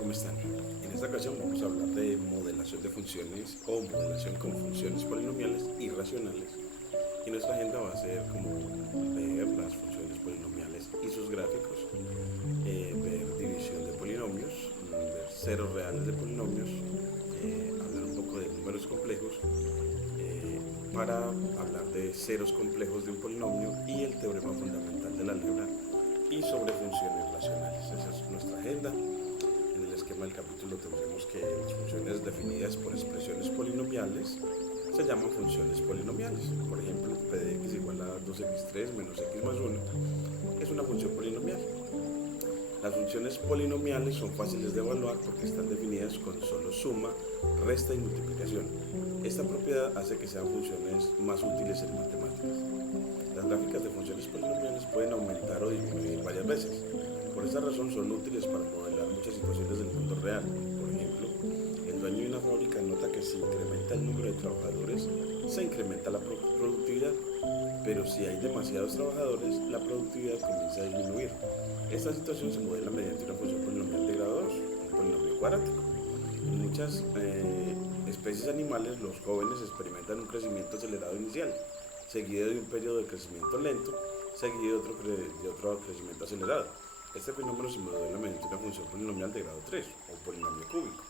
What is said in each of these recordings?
¿cómo están? En esta ocasión vamos a hablar de modelación de funciones o modelación con funciones polinomiales y racionales. Y nuestra agenda va a ser como ver las funciones polinomiales y sus gráficos, ver división de polinomios, ver ceros reales de polinomios, hablar un poco de números complejos, para hablar de ceros complejos de un polinomio y el teorema fundamental del álgebra y sobre funciones racionales. Esa es nuestra agenda. En el esquema del capítulo tendremos que las funciones definidas por expresiones polinomiales se llaman funciones polinomiales. Por ejemplo, p de x igual a 2x3 menos x más 1 es una función polinomial. Las funciones polinomiales son fáciles de evaluar porque están definidas con solo suma, resta y multiplicación. Esta propiedad hace que sean funciones más útiles en matemáticas. Las gráficas de funciones polinomiales pueden aumentar o disminuir varias veces. Por esta razón son útiles para modelar muchas situaciones del mundo real. Por ejemplo, el dueño de una fábrica nota que si incrementa el número de trabajadores, se incrementa la productividad, pero si hay demasiados trabajadores, la productividad comienza a disminuir. Esta situación se modela mediante una función polinomial de grado 2, un polinomio cuadrático. En muchas especies animales, los jóvenes experimentan un crecimiento acelerado inicial, seguido de un periodo de crecimiento lento, seguido de otro crecimiento acelerado. Este fenómeno se modela mediante una función polinomial de grado 3, o polinomio cúbico.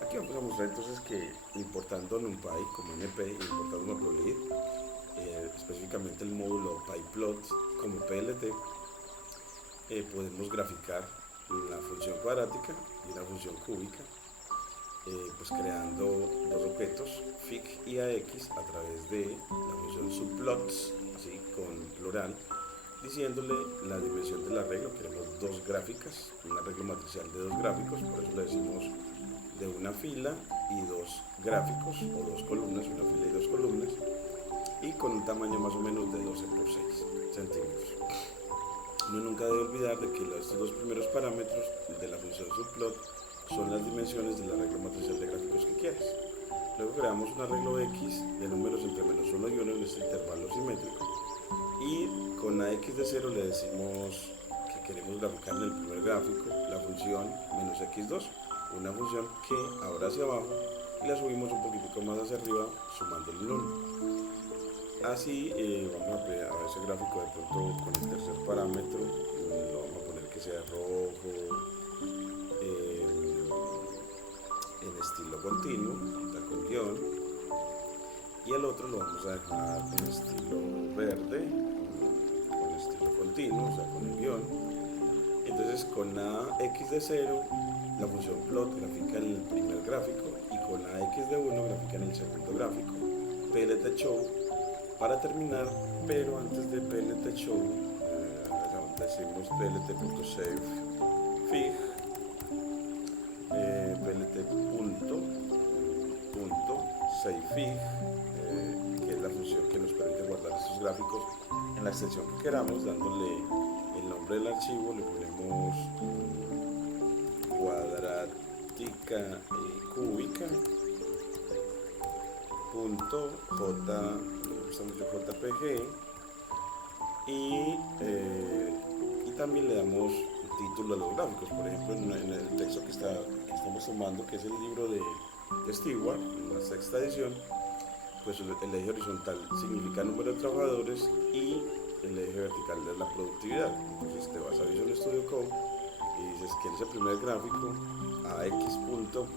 Aquí vamos a mostrar entonces que importando NumPy como NP e importando Matplotlib, específicamente el módulo PyPlot como PLT, podemos graficar la función cuadrática y la función cúbica, pues creando dos objetos, fig y ax, a través de la función subplots, así con plural, diciéndole la dimensión del arreglo. Queremos dos gráficas, un arreglo matricial de dos gráficos, por eso le decimos de una fila y dos gráficos, o dos columnas, una fila y dos columnas, y con un tamaño más o menos de 12 por 6 centímetros. Uno nunca debe olvidar de que estos dos primeros parámetros de la función subplot son las dimensiones del arreglo matricial de gráficos que quieres. Luego creamos un arreglo X de números entre menos 1 y 1 en este intervalo simétrico, y con ax de 0 le decimos que queremos graficar en el primer gráfico la función menos x2, una función que ahora hacia abajo y la subimos un poquitico más hacia arriba sumándole el 1. Así vamos a ver ese gráfico de pronto con el tercer parámetro, lo vamos a poner que sea rojo, en estilo continuo, con guión, y el otro lo vamos a dejar en estilo verde, con estilo continuo, o sea con el guión. Entonces con la x de 0 la función plot grafica en el primer gráfico y con la x de 1 grafica en el segundo gráfico. PLT show para terminar, pero antes de PLT show decimos plt.save fig, plt.savefig, que es la función que nos permite guardar estos gráficos en la extensión que queramos, dándole el nombre del archivo, le ponemos cuadrática y cúbica punto j, me gusta mucho jpg, y también le damos título a los gráficos. Por ejemplo, en el texto que estamos tomando, que es el libro de Stewart, la sexta edición, pues el eje horizontal significa número de trabajadores y el eje vertical es la productividad. Entonces te vas a Visual Studio Code y dices que en ese primer gráfico ax.set,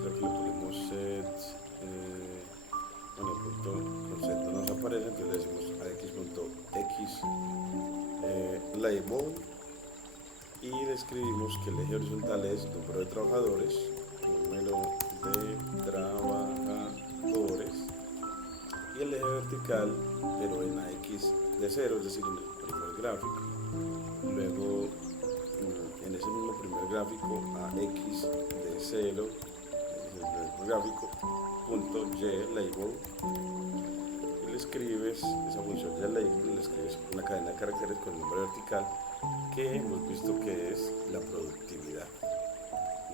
creo que le ponemos set, bueno, punto con set no nos aparece, entonces le decimos ax.x label, y describimos que el eje horizontal es número de trabajadores, y el eje vertical, pero en ax de 0, es decir, en el primer gráfico. Luego, en ese mismo primer gráfico, ax de 0, el primer gráfico, punto glabel, y le escribes esa función glabel, le escribes una cadena de caracteres con el número vertical, que hemos visto que es la productividad.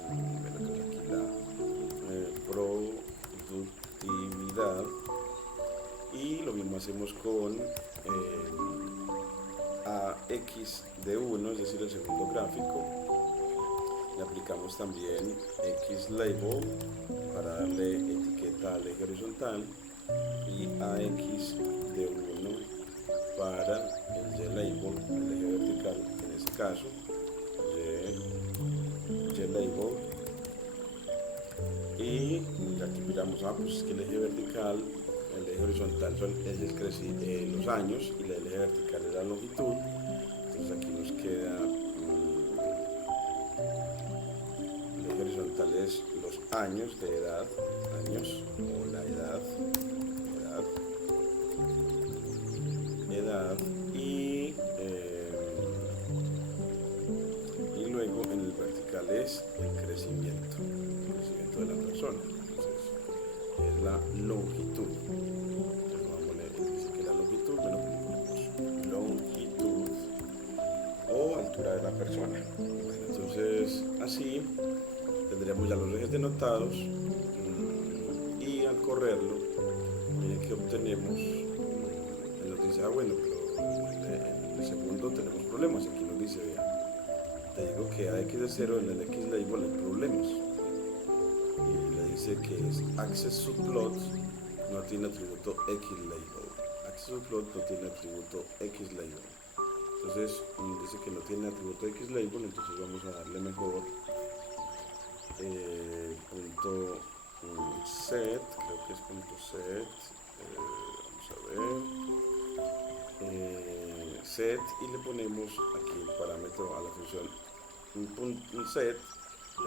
Bueno, entonces aquí la productividad, y lo mismo hacemos con ax x de 1, es decir, el segundo gráfico. Le aplicamos también x label para darle etiqueta al eje horizontal y ax de 1 para el y label, el eje vertical, en este caso y label. Y aquí miramos, pues es que el eje vertical, el eje horizontal es los años y el eje vertical es la longitud. Entonces aquí nos queda el eje horizontal es los años de edad, años o la edad, y luego en el vertical es el crecimiento de la persona. Entonces es la longitud. Entonces vamos a poner, dice que la longitud, bueno, ponemos longitud o altura de la persona. Bueno, entonces así tendríamos ya los ejes denotados y al correrlo, miren que obtenemos, nos dice, bueno, pero en el segundo tenemos problemas. Aquí nos dice, vean, te digo que a x de 0 en el x label hay problemas. Y le dice que es access subplot no tiene atributo x label. Access subplot no tiene atributo x label. Entonces dice que no tiene atributo x label, entonces vamos a darle mejor punto set, creo que es punto set, vamos a ver, set, y le ponemos aquí el parámetro a la función un set.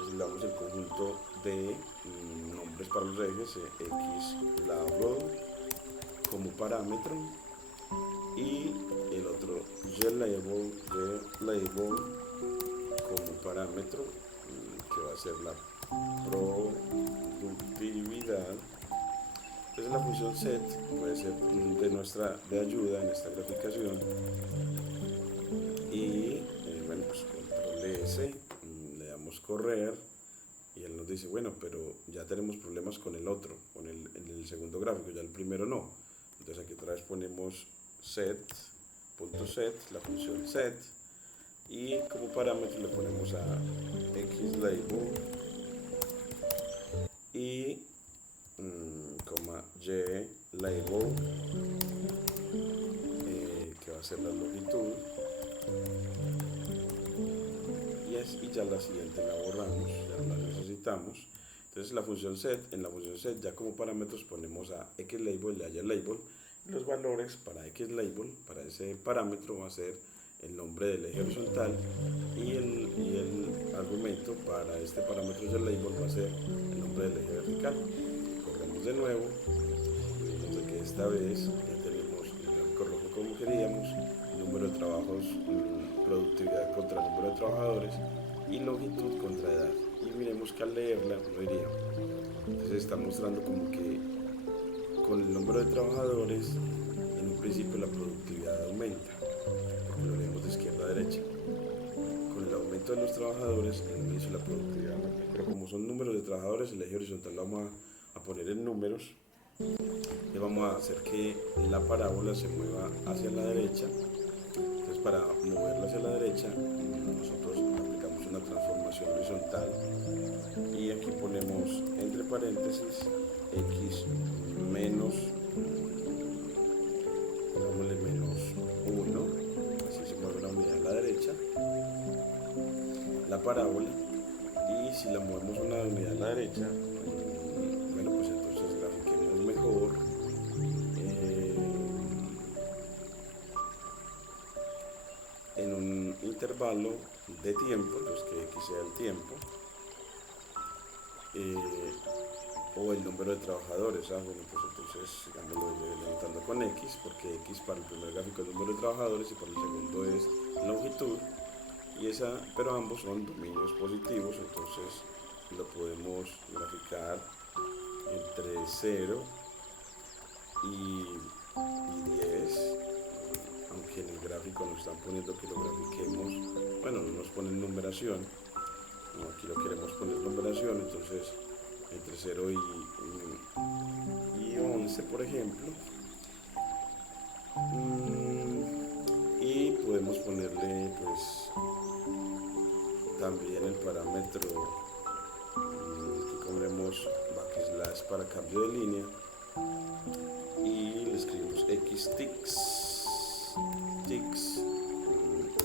Asignamos el conjunto de nombres para los ejes x label como parámetro y el otro label como parámetro, que va a ser la productividad. Entonces la función set puede ser de ayuda en esta graficación y bueno, pues control S, le damos correr y él nos dice, bueno, pero ya tenemos problemas con el otro, con el segundo gráfico, ya el primero no. Entonces aquí otra vez ponemos set, la función set, y como parámetro le ponemos a xlabel y ylabel, que va a ser la longitud, y ya la siguiente la borramos, ya no la necesitamos. Entonces en la función set ya como parámetros ponemos a xlabel y a ylabel. Los valores para xlabel, para ese parámetro, va a ser el nombre del eje horizontal, y el argumento para este parámetro ylabel va a ser el nombre del eje vertical. Corremos de nuevo y vemos de que esta vez ya tenemos el gráfico rojo como queríamos, el número de trabajos, productividad contra el número de trabajadores y longitud contra edad. Y miremos que al leerla uno diría, entonces está mostrando como que con el número de trabajadores en un principio la productividad aumenta, porque lo leemos de izquierda a derecha. Con el aumento de los trabajadores en un inicio la productividad aumenta, pero como son números de trabajadores, el eje horizontal lo vamos a poner en números y vamos a hacer que la parábola se mueva hacia la derecha. Entonces para moverla hacia la derecha nosotros aplicamos una transformación horizontal y aquí ponemos entre paréntesis x menos, pongámosle menos 1, así se mueve la unidad a la derecha, la parábola, y si la movemos una unidad a la derecha, bueno, pues entonces grafiquemos mejor en un intervalo de tiempo, entonces que x sea el tiempo, o el número de trabajadores. Bueno, pues entonces sigámoslo delimitando con x, porque x para el primer gráfico es el número de trabajadores y para el segundo es longitud, pero ambos son dominios positivos, entonces lo podemos graficar entre 0 y 10, aunque en el gráfico nos están poniendo que lo grafiquemos, bueno, no nos ponen numeración, no, aquí lo queremos poner numeración, entonces entre 0 y 11, por ejemplo, y podemos ponerle pues también el parámetro que ponemos backslash para cambio de línea y le escribimos xticks ticks,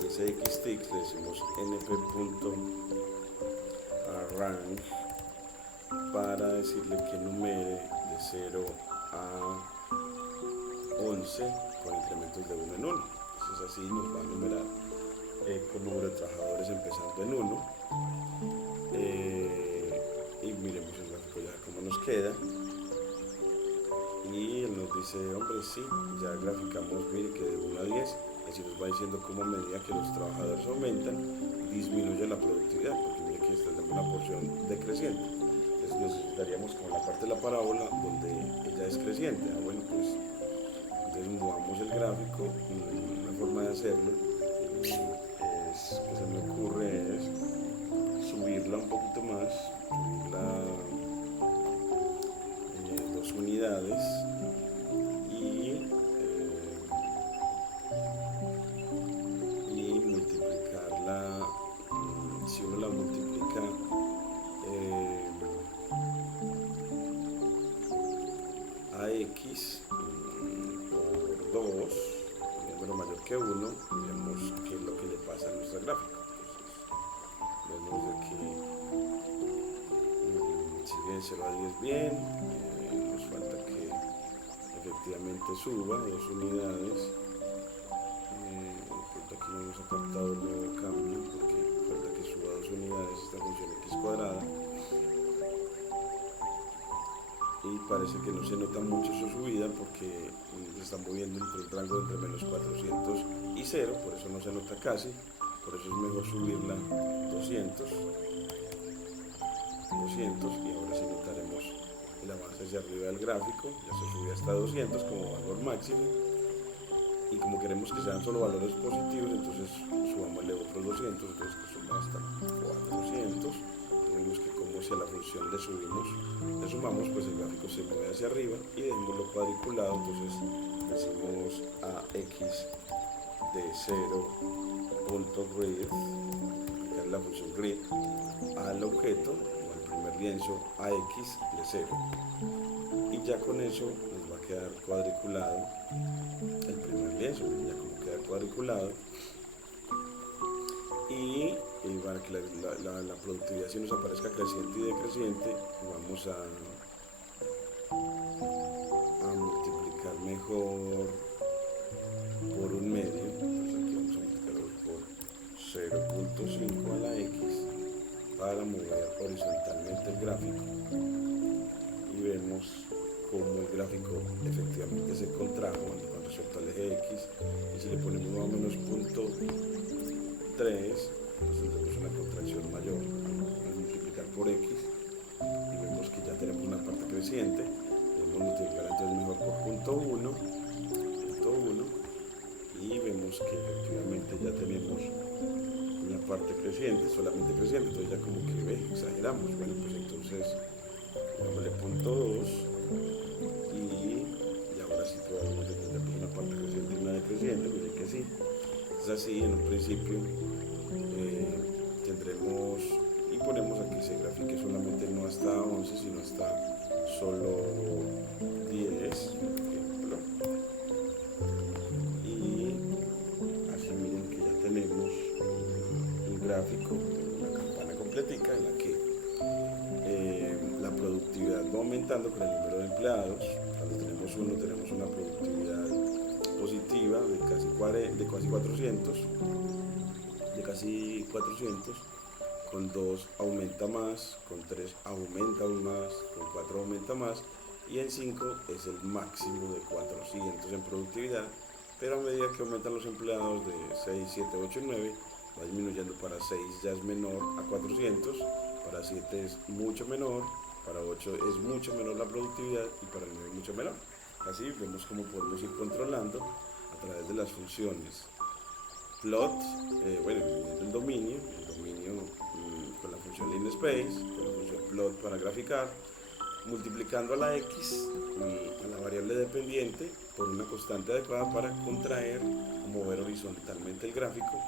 y ese xticks le decimos np.arrange para decirle que numere de 0 a 11 con incrementos de 1 en 1. Entonces así nos va a numerar con número de trabajadores empezando en 1. Y miremos el gráfico ya cómo nos queda. Y él nos dice, hombre, sí, ya graficamos, mire que de 1 a 10, así nos va diciendo cómo a medida que los trabajadores aumentan, disminuye la productividad, porque mire que esta es una porción decreciente. Entonces necesitaríamos como la parte de la parábola donde ella es creciente. Bueno, pues entonces movamos el gráfico. Una forma de hacerlo es, que se me ocurre es subirla un poquito más, subirla 2 unidades y multiplicarla. Si uno la multiplica a x por 2, un número mayor que 1, vemos qué es lo que le pasa a nuestra gráfica. Entonces vemos de que sigue de 0 a 10 bien, nos falta que efectivamente suba 2 unidades. Aquí no hemos apartado el nuevo cambio porque falta que suba 2 unidades esta función x cuadrada. Y parece que no se nota mucho su subida porque se está moviendo entre el rango entre menos 400 y 0, por eso no se nota casi, por eso es mejor subirla 200 y ahora sí notaremos el avance hacia arriba del gráfico. Ya se subió hasta 200 como valor máximo, y como queremos que sean solo valores positivos, entonces subámosle otros 200, entonces que suma hasta 400. Vemos que como si a la función le sumamos, pues el gráfico se mueve hacia arriba, y dejémoslo cuadriculado. Entonces decimos a x de 0.grid, aplicar la función grid al objeto o al primer lienzo a x de 0, y ya con eso nos va a quedar cuadriculado el primer lienzo. Ya como queda cuadriculado, y para que la productividad sí nos aparezca creciente y decreciente, vamos a multiplicar mejor por 1/2. Entonces aquí vamos a multiplicarlo por 0.5 a la x para mover horizontalmente el gráfico, y vemos como el gráfico efectivamente se contrajo con respecto al eje x, y si le ponemos más o menos punto 3, entonces tenemos una contracción mayor. Vamos a multiplicar por x y vemos que ya tenemos una parte creciente. Podemos multiplicar entonces mejor por punto 1, y vemos que efectivamente ya tenemos una parte creciente, solamente creciente. Entonces ya como que exageramos. Bueno, pues entonces pongámosle punto 2, y ahora sí podemos entender una parte creciente y una decreciente. Miren que sí. Es así, en un principio tendremos, y ponemos aquí se grafique solamente no hasta 11, sino hasta solo 10, por ejemplo. Y así miren que ya tenemos un gráfico, una campana completica en la que la productividad va aumentando con el número de empleados. Cuando tenemos uno, tenemos una productividad positiva de casi 400, con 2 aumenta más, con 3 aumenta aún más, con 4 aumenta más, y en 5 es el máximo de 400 en productividad. Pero a medida que aumentan los empleados de 6, 7, 8 y 9, va disminuyendo. Para 6 ya es menor a 400, para 7 es mucho menor, para 8 es mucho menor la productividad, y para 9 es mucho menor. Así vemos cómo podemos ir controlando a través de las funciones plot, el dominio con la función linspace, con la función plot para graficar, multiplicando a la x, a la variable dependiente, por una constante adecuada para contraer o mover horizontalmente el gráfico,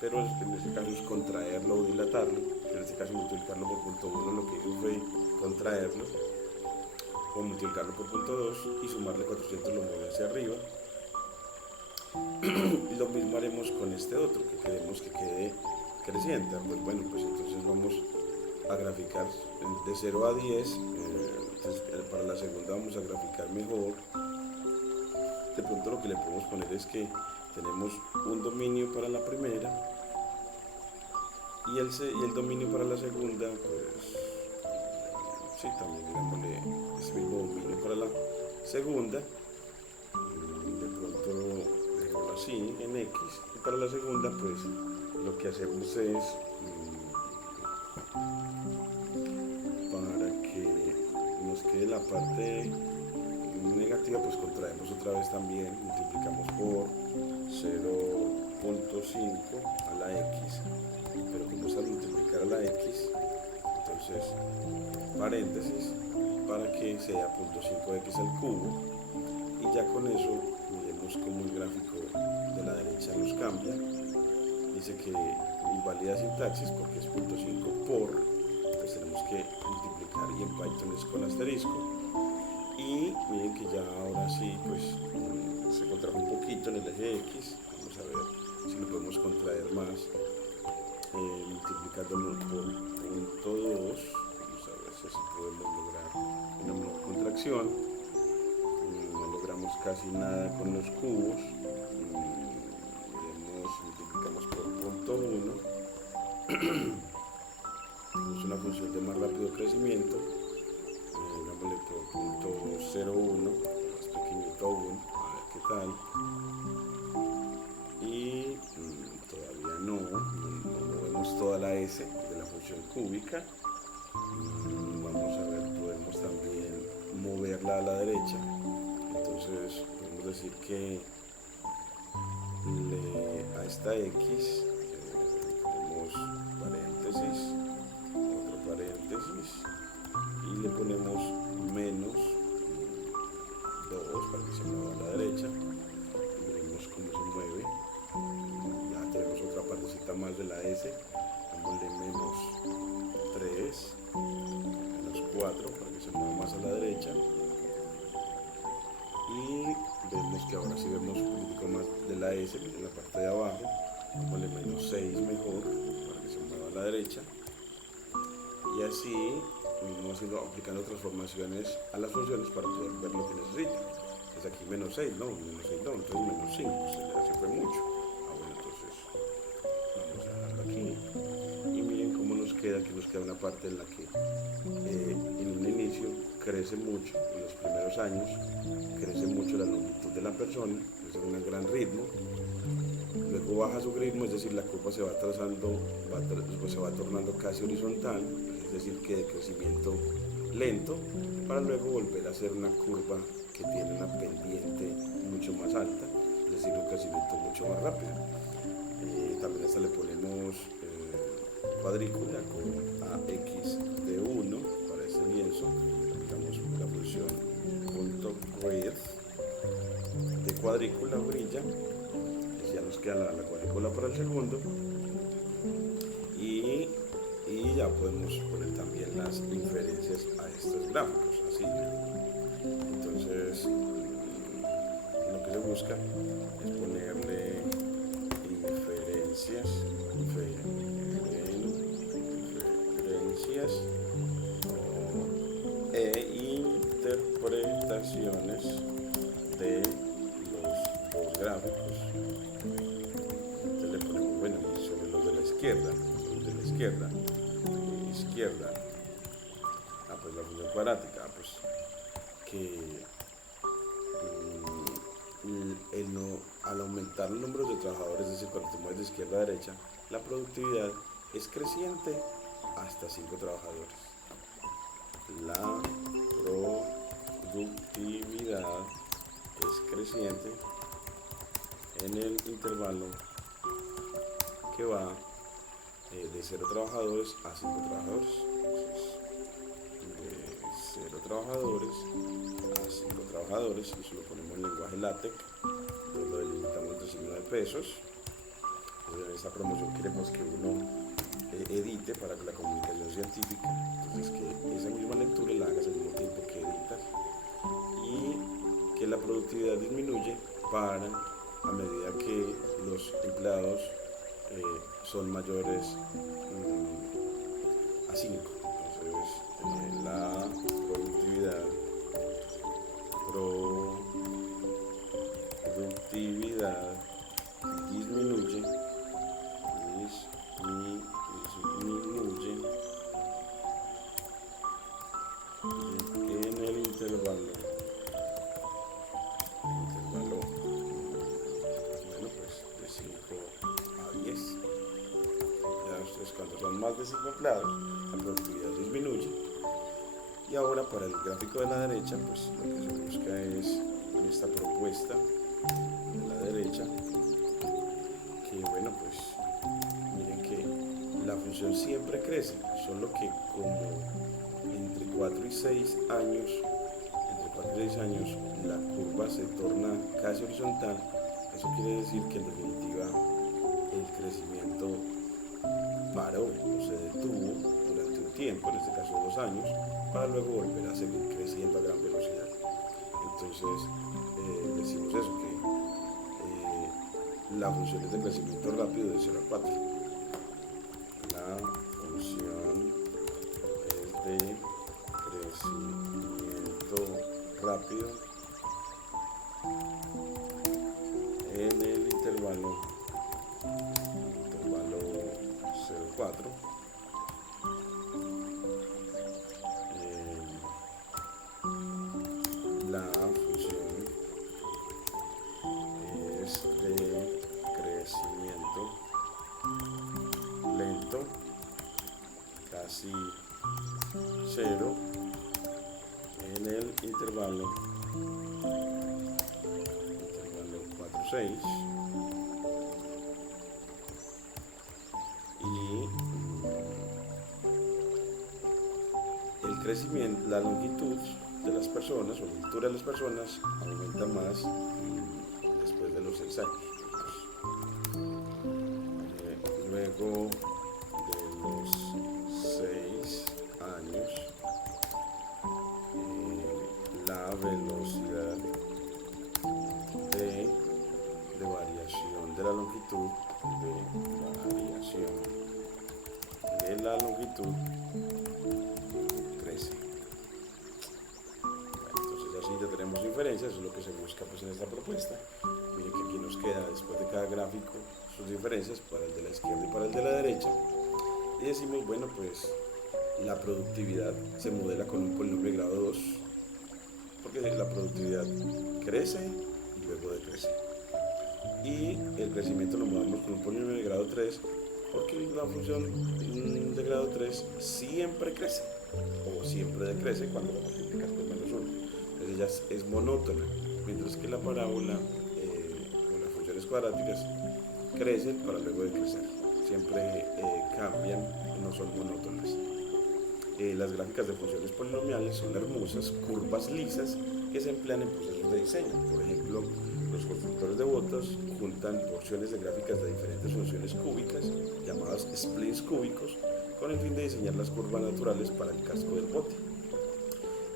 pero en este caso es contraerlo o dilatarlo. En este caso multiplicarlo por punto 1 lo que hizo fue contraerlo, o multiplicarlo por punto 2 y sumarle 400 lo mueve hacia arriba. Y lo mismo haremos con este otro que queremos que quede creciente. Pues bueno, pues entonces vamos a graficar de 0 a 10. Entonces para la segunda vamos a graficar mejor. De pronto lo que le podemos poner es que tenemos un dominio para la primera y el dominio para la segunda, pues sí, también digámosle ese mismo dominio para la segunda. De pronto dejémoslo así en x, y para la segunda pues lo que hacemos es para que nos quede la parte negativa, pues contraemos otra vez también, multiplicamos por 0.5 a la x, pero como es al multiplicar a la x, entonces paréntesis para que sea 0.5x al cubo, y ya con eso miremos cómo el gráfico de la derecha nos cambia. Dice que invalida sintaxis porque es 0.5 por, entonces tenemos que multiplicar, y en Python es con asterisco. Y miren que ya ahora sí pues se contrajo un poquito en el eje X. Vamos a ver si lo podemos contraer más, multiplicándolo por punto 2. Vamos a ver si así podemos lograr una menor contracción. No logramos casi nada con los cubos. Multiplicamos por punto 1. Es una función de más rápido crecimiento. Dámosle por punto 0,1, más pequeñito aún, a ver qué tal. Y todavía no movemos toda la s de la función cúbica. Vamos a ver, podemos también moverla a la derecha. Entonces podemos decir que a esta x ponemos paréntesis, otro paréntesis, y le ponemos menos 2 para que se mueva a la derecha, y veremos cómo se mueve. Ya tenemos otra partecita más de la S, dámosle menos 3, menos 4 para que se mueva más a la derecha, y vemos que ahora sí vemos un poquito más de la S en la parte de abajo. Dámosle menos 6 mejor para que se mueva a la derecha, y así vamos aplicando transformaciones a las funciones para poder ver lo que necesita. Es aquí menos 6, no, menos 6 no, entonces menos 5, así fue mucho. Bueno, entonces vamos a dejarlo aquí, y miren cómo nos queda, que nos queda una parte en la que en un inicio crece mucho, en los primeros años crece mucho la longitud de la persona, crece a un gran ritmo, luego baja su ritmo, es decir, la curva se va trazando, se va tornando casi horizontal, es decir, que de crecimiento lento, para luego volver a hacer una curva que tiene una pendiente mucho más alta, es decir, un crecimiento mucho más rápido. También a esta le ponemos cuadrícula con ax de 1 para este lienzo, aplicamos la función .grid de cuadrícula brilla, y ya nos queda la cuadrícula para el segundo, y ya podemos poner también las inferencias a estos gráficos, así. Entonces lo que se busca es ponerle inferencias e interpretaciones de los dos gráficos. Entonces le ponemos, bueno, sobre los de la izquierda, pues la función cuadrática, pues que al aumentar el número de trabajadores, es decir, cuando te mueves de izquierda a derecha, la productividad es creciente hasta 5 trabajadores. La productividad es creciente en el intervalo que va de 0 trabajadores a 5 trabajadores. Entonces, de 0 trabajadores a 5 trabajadores, y eso lo ponemos en lenguaje LaTeX, entonces lo delimitamos entre signo de pesos. Entonces en esta promoción queremos que uno edite para que la comunicación científica, entonces que esa misma lectura la hagas al mismo tiempo que editas, y que la productividad disminuye para a medida que los empleados son mayores a 5. Entonces la productividad disminuye en el intervalo, bueno, pues de 5 a 10. Ya ustedes, cuando son más de 5 empleados, la productividad disminuye. Y ahora para el gráfico de la derecha, pues lo que se busca es en esta propuesta de la derecha, que bueno, pues miren que la función siempre crece, solo que como entre 4 y 6 años, la curva se torna casi horizontal. Eso quiere decir que en definitiva el crecimiento paró o se detuvo durante un tiempo, en este caso 2 años, para luego volver a seguir creciendo a gran velocidad. Entonces decimos eso, que la función es de crecimiento rápido de 0 a 4. La función es de crecimiento rápido en el intervalo 0,4. La función es de crecimiento lento, casi 0, en el intervalo 4,6. Y el crecimiento, la longitud de las personas o la altura de las personas aumenta más después de los 6 años. Luego de los 6 años, la velocidad de variación de la longitud crece. Entonces así ya tenemos diferencias, eso es lo que se busca pues en esta propuesta. Miren que aquí nos queda después de cada gráfico sus diferencias para el de la izquierda y para el de la derecha. Y decimos, bueno, pues la productividad se modela con un polinomio de grado 2, porque la productividad crece y luego decrece. Y el crecimiento lo movemos con un polinomio de grado 3, porque la función de grado 3 siempre crece o siempre decrece cuando la multiplicas por menos 1. Entonces ella es monótona, mientras que la parábola o las funciones cuadráticas crecen para luego decrecer. Siempre cambian, no son monótonas. Las gráficas de funciones polinomiales son hermosas curvas lisas que se emplean en procesos de diseño. Por ejemplo, los constructores de botas juntan porciones de gráficas de diferentes funciones cúbicas, llamadas splines cúbicos, con el fin de diseñar las curvas naturales para el casco del bote.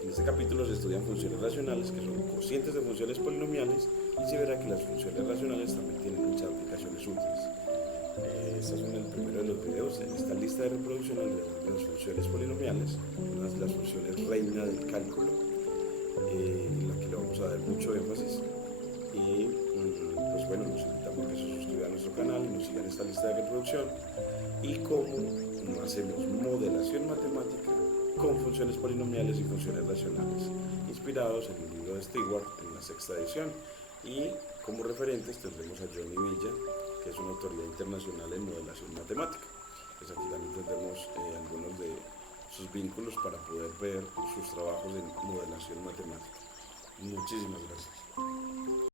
En este capítulo se estudian funciones racionales, que son cocientes de funciones polinomiales, y se verá que las funciones racionales también tienen muchas aplicaciones útiles. Este es el primero de los videos en esta lista de reproducción de las funciones polinomiales, unas de las funciones reina del cálculo, en la que le vamos a dar mucho énfasis. Y pues bueno, nos invitamos a que se suscriban a nuestro canal y nos sigan esta lista de reproducción, y cómo hacemos modelación matemática con funciones polinomiales y funciones racionales, inspirados en el libro de Stewart en la 6ª edición. Y como referentes tendremos a Johnny Villa, que es una autoridad internacional en modelación matemática. Pues aquí también tendremos algunos de sus vínculos para poder ver sus trabajos en modelación matemática. Muchísimas gracias.